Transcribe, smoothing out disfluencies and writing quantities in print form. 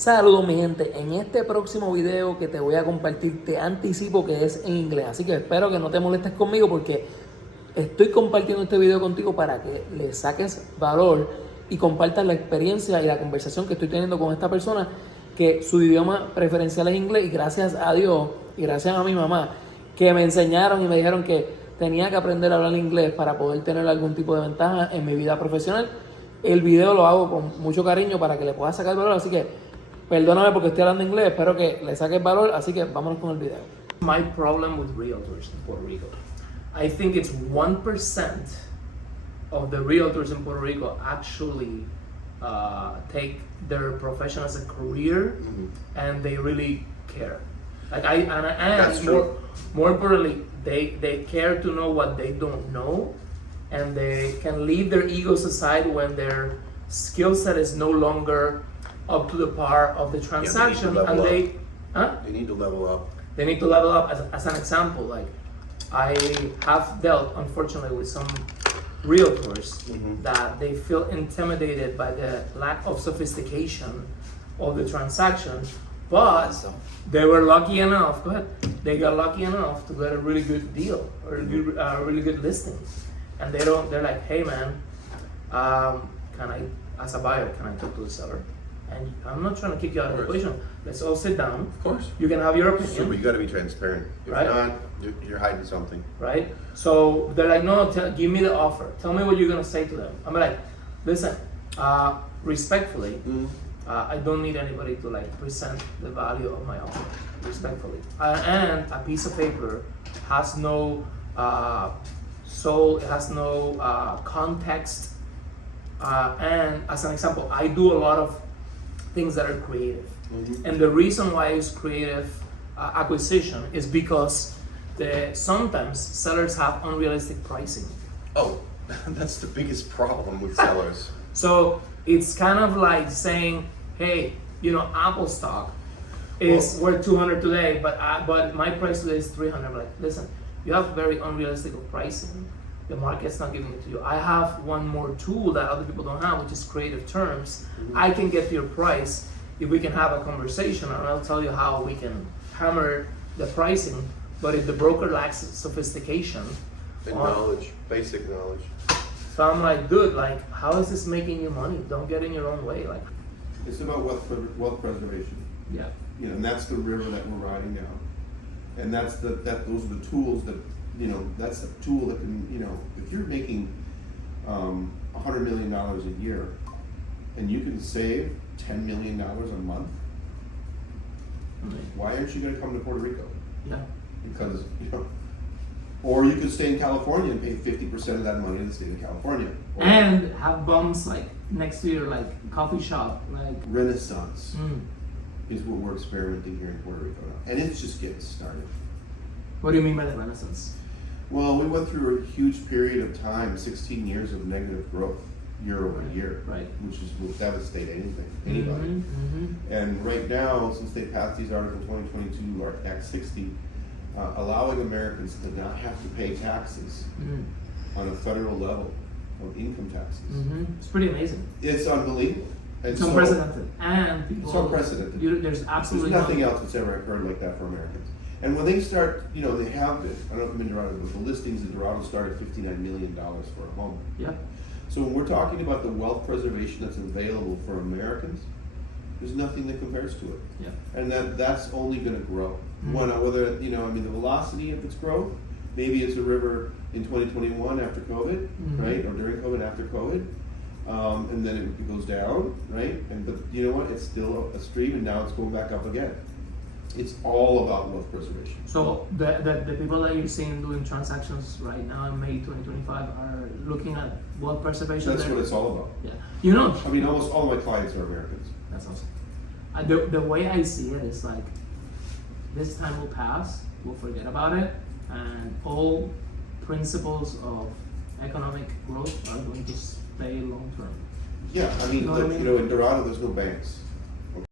Saludos mi gente, en este próximo video que te voy a compartir te anticipo que es en inglés, así que espero que no te molestes conmigo porque estoy compartiendo este video contigo para que le saques valor y compartas la experiencia y la conversación que estoy teniendo con esta persona que su idioma preferencial es inglés y gracias a Dios y gracias a mi mamá que me enseñaron y me dijeron que tenía que aprender a hablar inglés para poder tener algún tipo de ventaja en mi vida profesional. El video lo hago con mucho cariño para que le puedas sacar valor, así que perdóname porque estoy hablando inglés, espero que le saques valor, así que vámonos con el video. My problem with realtors in Puerto Rico. I think it's 1% of the realtors in Puerto Rico actually take their profession as a career and they really care. Like That's true. More importantly, they care to know what they don't know and they can leave their egos aside when their skill set is no longer up to the par of the transaction, level and up. they They need to level up. they need to level up. As an example, like I have dealt unfortunately with some realtors that they feel intimidated by the lack of sophistication of the transaction, but they were lucky enough. Go ahead. They got lucky enough to get a really good deal or a really good listing, and they're like, hey man, can I, as a buyer, can I talk to the seller? And I'm not trying to kick you out of the equation. Let's all sit down. Of course. You can have your Sure, but opinion, you got to be transparent. If Right. not, you're hiding something. right? So they're like, no, give me the offer. Tell me what you're gonna say to them. I'm like, listen, respectfully, I don't need anybody to like present the value of my offer. Respectfully, and a piece of paper has no soul. It has no context. And as an example, I do a lot of things that are creative. And the reason why it's creative acquisition is because sometimes sellers have unrealistic pricing. Oh, that's the biggest problem with sellers. So it's kind of like saying, hey, Apple stock is worth 200 today, but my price today is 300. I'm like, listen, you have very unrealistic pricing. The market's not giving it to you. I have one more tool that other people don't have, which is creative terms. I can get your price if we can have a conversation, and I'll tell you how we can hammer the pricing. But if the broker lacks sophistication, And knowledge, basic knowledge. so I'm like, dude, like, how is this making you money? Don't get in your own way, like, It's about wealth preservation, yeah. and that's the river that we're riding down, and those are the tools that that's a tool that can if you're making $100 million a year, and you can save $10 million a month, why aren't you going to come to Puerto Rico? Yeah. Because or you could stay in California and pay 50% of that money to the state of California. Or And have bums like next to your like coffee shop, like. Renaissance is what we're experimenting here in Puerto Rico now, and it's just getting started. What do you mean by the Renaissance? Well, we went through a huge period of time, 16 years of negative growth year over year, Right. which will devastate anybody. And right now, since they passed these Article 2022 or Act 60, allowing Americans to not have to pay taxes on a federal level of income taxes. It's pretty amazing. It's unbelievable. And It's unprecedented. And people, It's unprecedented. There's absolutely There's nothing else that's ever occurred like that for Americans. And when they start, they have been, I don't know if I'm in Dorado, but the listings in Dorado start at $59 million for a home. Yeah. So when we're talking about the wealth preservation that's available for Americans, there's nothing that compares to it. Yeah. And that's only going to grow. Whether, the velocity of its growth, maybe it's a river in 2021 after COVID, right? Or during COVID, after COVID. And then it goes down, right? But you know what? It's still a stream, and now it's going back up again. It's all about wealth preservation. So the people that you're seeing doing transactions right now in May 2025 are looking at wealth preservation. That's what it's all about. Yeah. I mean, almost all my clients are Americans. That's awesome. The way I see it is like, this time will pass, we'll forget about it, and all principles of economic growth are going to stay long term. Yeah, I mean, Know what I look, mean? in Dorado, there's no banks.